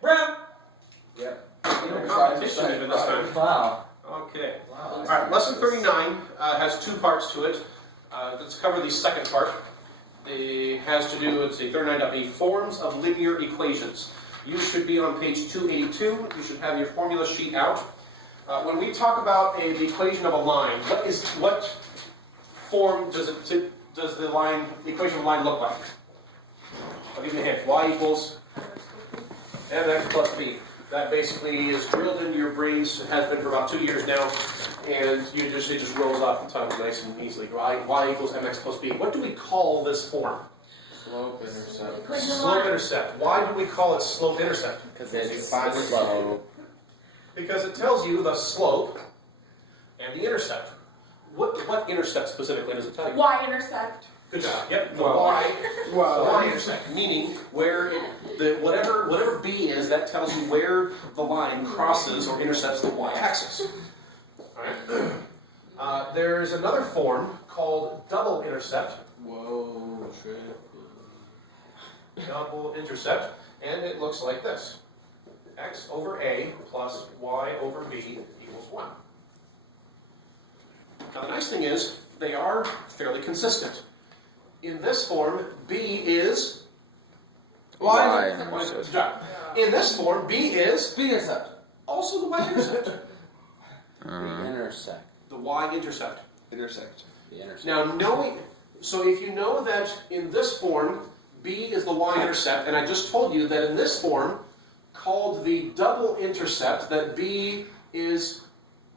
Brim! Yep. No competition even this time. Wow. Okay. Wow. All right, lesson 39 has two parts to it. Let's cover the second part. It has to do with, say, 39.b, forms of linear equations. You should be on page 282. You should have your formula sheet out. When we talk about the equation of a line, what form does the equation of a line look like? I'll give you a hint. Y equals mx plus b. That basically is drilled into your brains. It has been for about 2 years now, and it just rolls off the tongue nice and easily. Y equals mx plus b. What do we call this form? Slope intercept. Slope intercept. Why do we call it slope intercept? Because it's slope. Because it tells you the slope and the intercept. What intercept specifically does it tell you? Y-intercept. Good job. Yep. The Well, y-intercept, meaning where whatever b is, that tells you where the line crosses or intercepts the y-axis. All right. There's another form called double intercept. Whoa, shit. Double intercept, and it looks like this: x over a plus y over b equals 1. Now the nice thing is they are fairly consistent. In this form, b is Y-intercept. Good job. In this form, b is B-intercept. also the y-intercept. Intersect. The y-intercept. Intersect. The intercept. Now, so if you know that in this form, b is the y-intercept, and I just told you that in this form, called the double intercept, that b is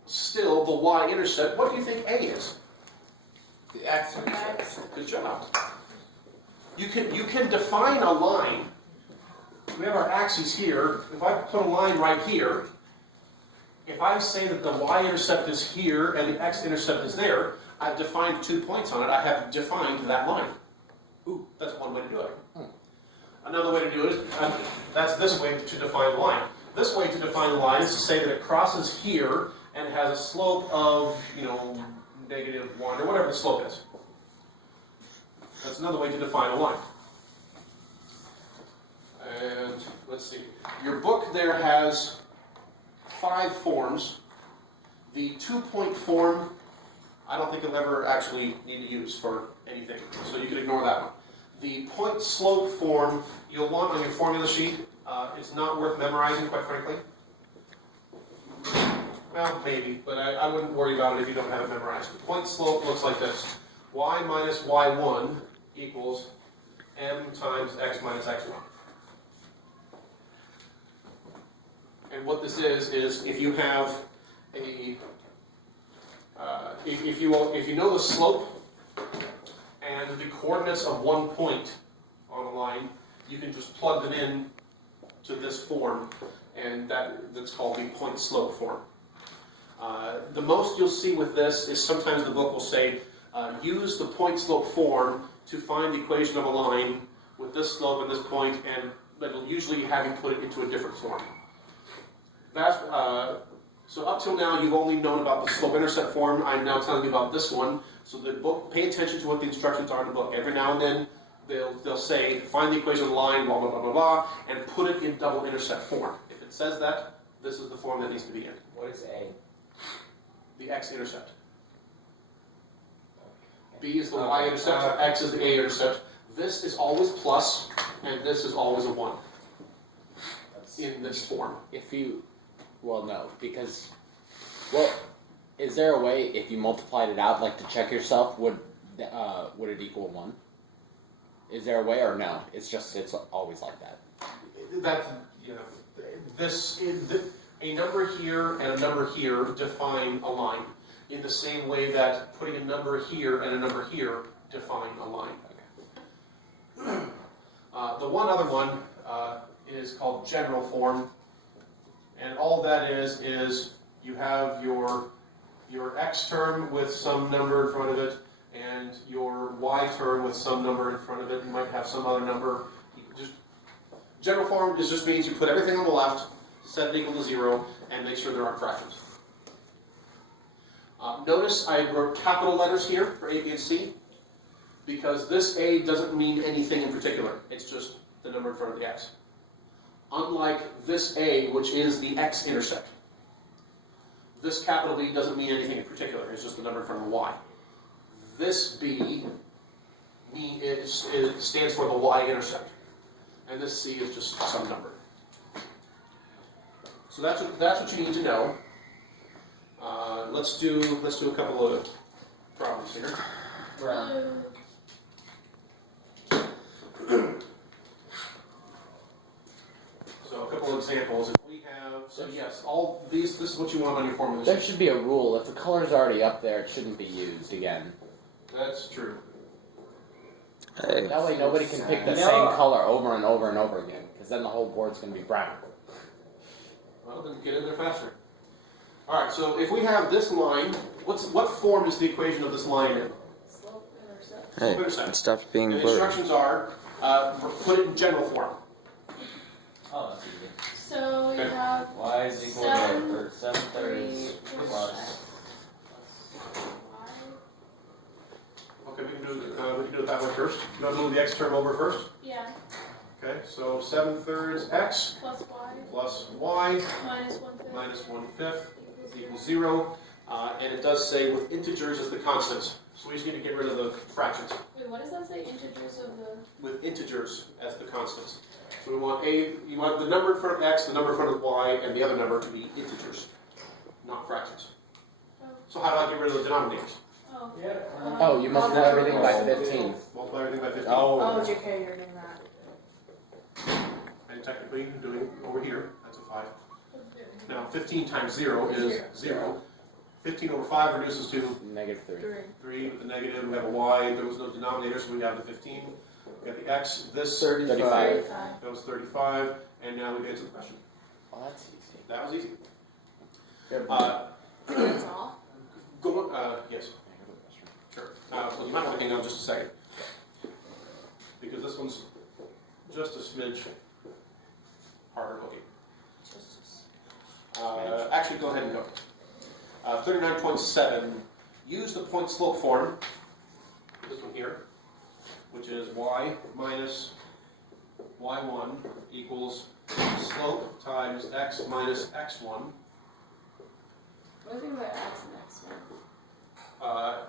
still the y-intercept, what do you think a is? The x-intercept. Good job. You can define a line. We have our axes here. If I put a line right here, if I say that the y-intercept is here and the x-intercept is there, I've defined 2 points on it. I have defined that line. Ooh, that's one way to do it. Another way to do it is, that's this way to define the line. This way to define the line is to say that it crosses here and has a slope of, -1 or whatever the slope is. That's another way to define a line. And let's see. Your book there has 5 forms. The 2-point form, I don't think you'll ever actually need to use for anything, so you can ignore that one. The point slope form you'll want on your formula sheet. It's not worth memorizing, quite frankly. Well, maybe, but I wouldn't worry about it if you don't have it memorized. The point slope looks like this. Y minus y1 equals m times x minus x1. And what this is if you have a, if you know the slope and the coordinates of one point on a line, you can just plug them in to this form, and that's called the point slope form. The most you'll see with this is sometimes the book will say, use the point slope form to find the equation of a line with this slope and this point, and it'll usually have you put it into a different form. So up till now, you've only known about the slope-intercept form. I'm now telling you about this one. So the book, pay attention to what the instructions are in the book. Every now and then, they'll say, find the equation of the line, blah, blah, blah, blah, blah, and put it in double intercept form. If it says that, this is the form that needs to be in. What is A? The x-intercept. B is the y-intercept, x is the a-intercept. This is always plus, and this is always a 1 in this form. Well, no, because, is there a way, if you multiplied it out, like to check yourself, would it equal 1? Is there a way, or no? It's always like that. That's, a number here and a number here define a line in the same way that putting a number here and a number here define a line. Okay. The one other one is called general form. And all that is you have your x term with some number in front of it, and your y term with some number in front of it. You might have some other number. General form just means you put everything on the left, set it equal to 0, and make sure there aren't fractions. Notice I wrote capital letters here for A, B, and C, because this A doesn't mean anything in particular. It's just the number in front of the x. unlike this A, which is the x-intercept. This capital B doesn't mean anything in particular, it's just the number in front of the y. This B stands for the y-intercept. And this C is just some number. So that's what you need to know. Let's do a couple of problems here. So a couple of examples. If we have, so yes, all these. This is what you want on your formula There sheet. should be a rule. If the color's already up there, it shouldn't be used again. That's true. Hey. That way nobody can pick the No. same color over and over and over again, because then the whole board's going to be brown. Well, then get in there faster. All right. So if we have this line, what form is the equation of this line in? Slope intercept. Hey, Intercept. it stopped being And the blurry. instructions are put it in general form. Oh, that's easy. So you Okay. have Y is equal Seven, to 7/3 3 plus. Okay, we can do it that way first. You want to move the x term over first? Yeah, Okay. So 7/3 x plus y plus y minus 1/5 minus 1/5 equals 0. And it does say with integers as the constants. So we just need to get rid of the fractions. Wait, what does that say? Integers of the. With integers as the constants. So we want you want the number in front of x, the number in front of y, and the other number to be integers, not fractions. Oh. So how do I get rid of the denominators? Oh. Yeah. Oh, you multiply everything by 15. Multiply everything by 15. Oh, JK, you're doing that. And technically, doing over here, that's a 5. Now, 15 times 0 is 0. 15 over 5 reduces to -3. 3 with the negative. We have a y. There was no denominator, so we have the 15. We have the x. This 35. that was 35. And now we get to the question. Oh, that's easy. That was easy. Good. That's all. Go on. Yes. Sure. Well, you might want to hang on just a second. Because this one's just a smidge harder looking. Actually, go ahead and go. 39.7. Use the point slope form. This one here, which is y minus y1 equals slope times x minus x1. What do you think about x and x1?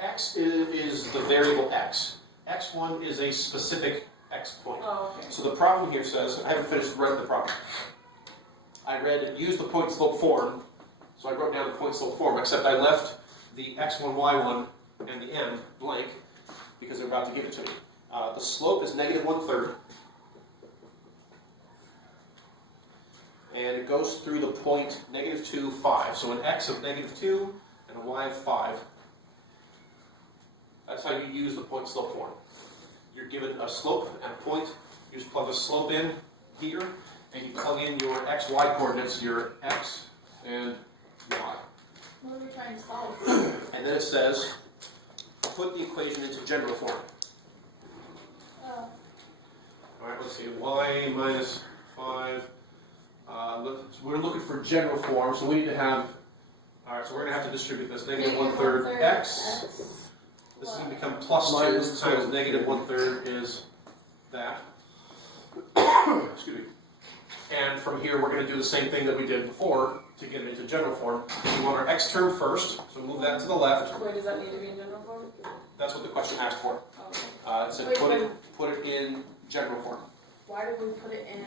X is the variable x. x1 is a specific x point. Oh, okay. So the problem here says, I haven't finished writing the problem. I read use the point slope form, so I wrote down the point slope form, except I left the x1, y1, and the m blank, because they're about to give it to me. The slope is negative 1/3. And it goes through the point negative 2, 5. So an x of negative 2 and a y of 5. That's how you use the point slope form. You're given a slope and a point. You just plug the slope in here, and you plug in your x, y coordinates, your x and y. What are we trying to solve? And then it says, put the equation into general form. Oh. All right, let's see, y minus 5. We're looking for general form, so we need to have, all right, so we're going to have to distribute this. Negative 1/3 x. This is going to become plus 2 Minus times 2. negative 1/3 is that. Excuse me. And from here, we're going to do the same thing that we did before to get it into general form. We want our x term first, so move that to the left. Wait, does that need to be in general form? That's what the question asked for. Oh, okay. It said Wait, put it in general form. Why did we put it in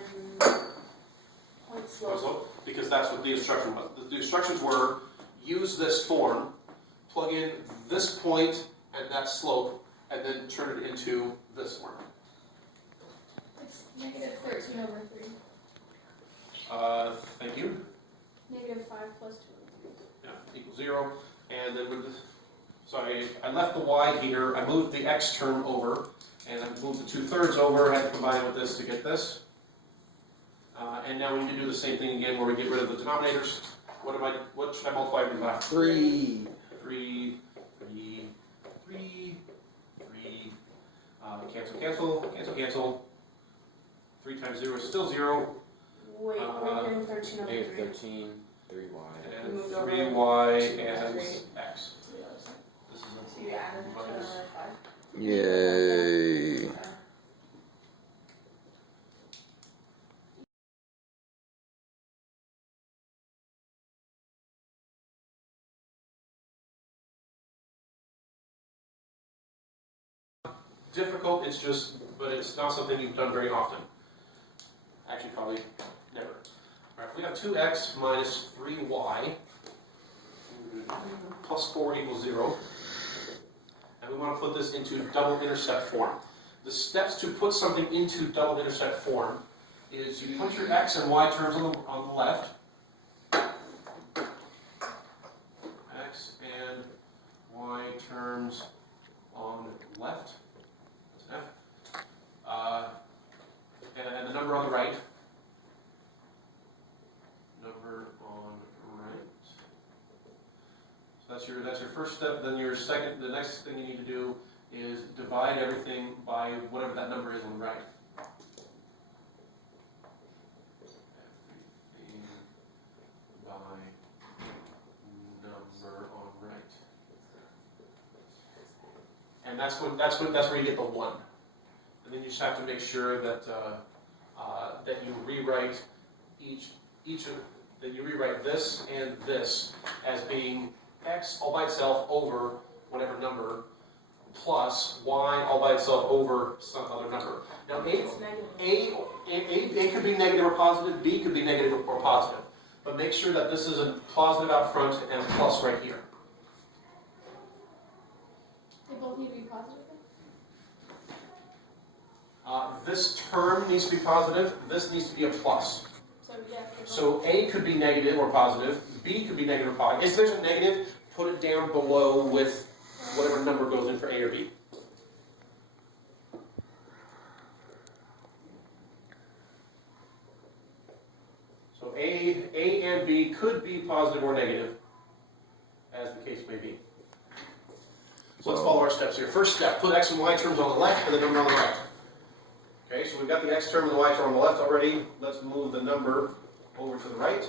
point slope? Because that's what the instruction was. The instructions were use this form, plug in this point and that slope, and then turn it into this form. It's negative 13 over 3. Thank you. Negative 5 plus 2. Yeah, equals 0. And then with this, so I left the y here, I moved the x term over, and I moved the 2/3 over, I had to combine it with this to get this. And now we need to do the same thing again where we get rid of the denominators. What should I multiply with left? 3. 3, 3, 3, 3. Cancel, cancel, cancel, cancel. 3 times 0 is still 0. Wait, we're getting 13 over 3. Negative 13, 3y. And Moved over 3y to the and three. x. To the other side. This is So you added it to Minus. another 5. Yay. Okay. difficult, it's just, but it's not something you've done very often. Actually, probably never. All right, we have 2x minus 3y plus 4 equals 0. And we want to put this into double intercept form. The steps to put something into double intercept form is you put your x and y terms on the left. X and y terms on left. That's F. And the number on the right. Number on right. So that's your first step. Then your second, the next thing you need to do is divide everything by whatever that number is on the right. Everything by number on right. And that's where you get the 1. And then you just have to make sure that that you rewrite that you rewrite this and this as being x all by itself over whatever number plus y all by itself over some other number. Now It's negative. A could be negative or positive, B could be negative or positive. But make sure that this is a positive out front and a plus right here. They both need to be positive then? This term needs to be positive, this needs to be a plus. So yeah. they're both- So A could be negative or positive, B could be negative or positive. If there's a negative, put it down below with whatever number goes in for A or B. So A and B could be positive or negative, as the case may be. So let's follow our steps here. First step, put x and y terms on the left and the number on the right. Okay, so we've got the x term and the y term on the left already. Let's move the number over to the right.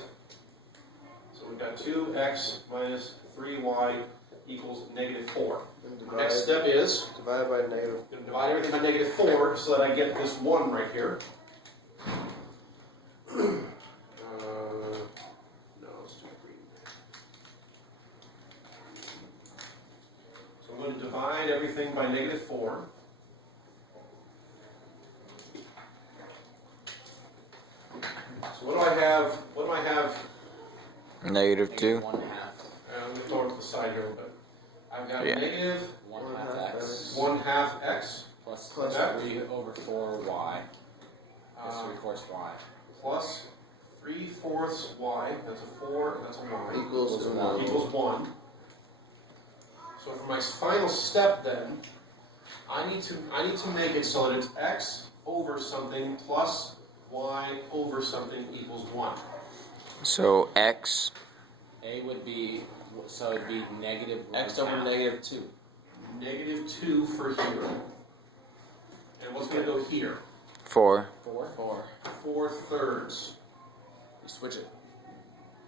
So we've got 2x minus 3y equals negative 4. Next step is Divided by negative. I'm going to divide everything by negative 4 so that I get this 1 right here. No, let's do green. So I'm going to divide everything by negative 4. So what do I have? What do I have? Negative 2. 1/2. Let me throw it to the side here a little bit. I've got Yeah. negative 1/2 x 1/2 x plus Plus 3 over 4 y plus 3/4 y plus 3/4 y. That's a 4 and that's a 1. Equals 1. Equals 1. So for my final step then, I need to make it so that it's x over something plus y over something equals 1. So x. a would be, so it'd be negative X over 1/2. negative 2. Negative 2 for here. And what's going to go here? 4. 4. 4/3. You switch it.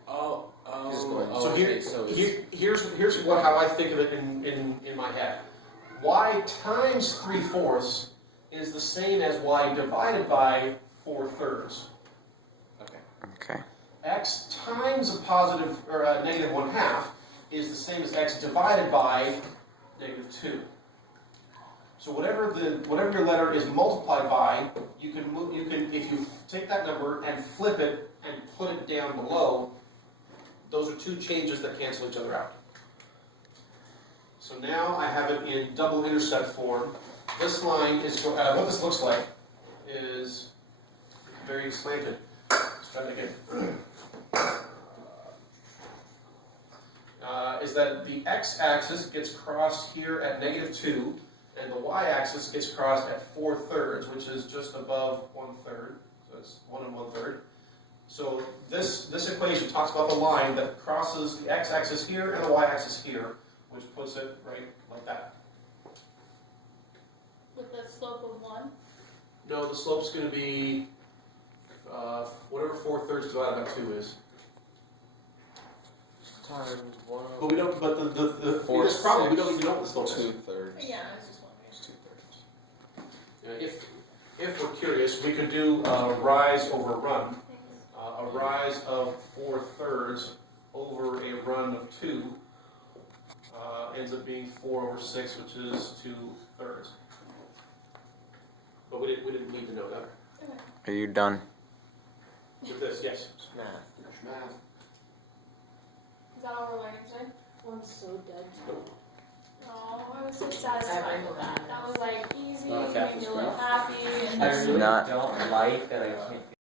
Oh, Just go ahead. So okay, so it's, here's how I think of it in my head. Y times 3/4 is the same as y divided by 4/3. okay. Okay. X times a positive or a negative 1/2 is the same as x divided by negative 2. So whatever your letter is multiplied by, you can if you take that number and flip it and put it down below, those are two changes that cancel each other out. So now I have it in double intercept form. This line is what this looks like is very slanted. Let's try it again. Is that the x-axis gets crossed here at negative 2, and the y-axis gets crossed at 4/3, which is just above 1/3. So it's 1 1/3. So this equation talks about the line that crosses the x-axis here and the y-axis here, which puts it right like that. With the slope of 1. No, the slope's going to be whatever 4/3 divided by 2 is. Times 1 But we don't. But the Four, this problem we don't 6, even know what the slope is. 2/3. Yeah, I was just wondering. It's 2/3. If we're curious, we could do a rise over run. A rise of 4/3 over a run of 2 ends up being 4/6, which is 2/3. but we didn't need to know that. Are you done? With this, yes. Math. Is that all we're learning today? One's so dead. Oh, I was so satisfied with that. That was like easy, Not made me happy, look happy, and It's I really not- don't like that I can't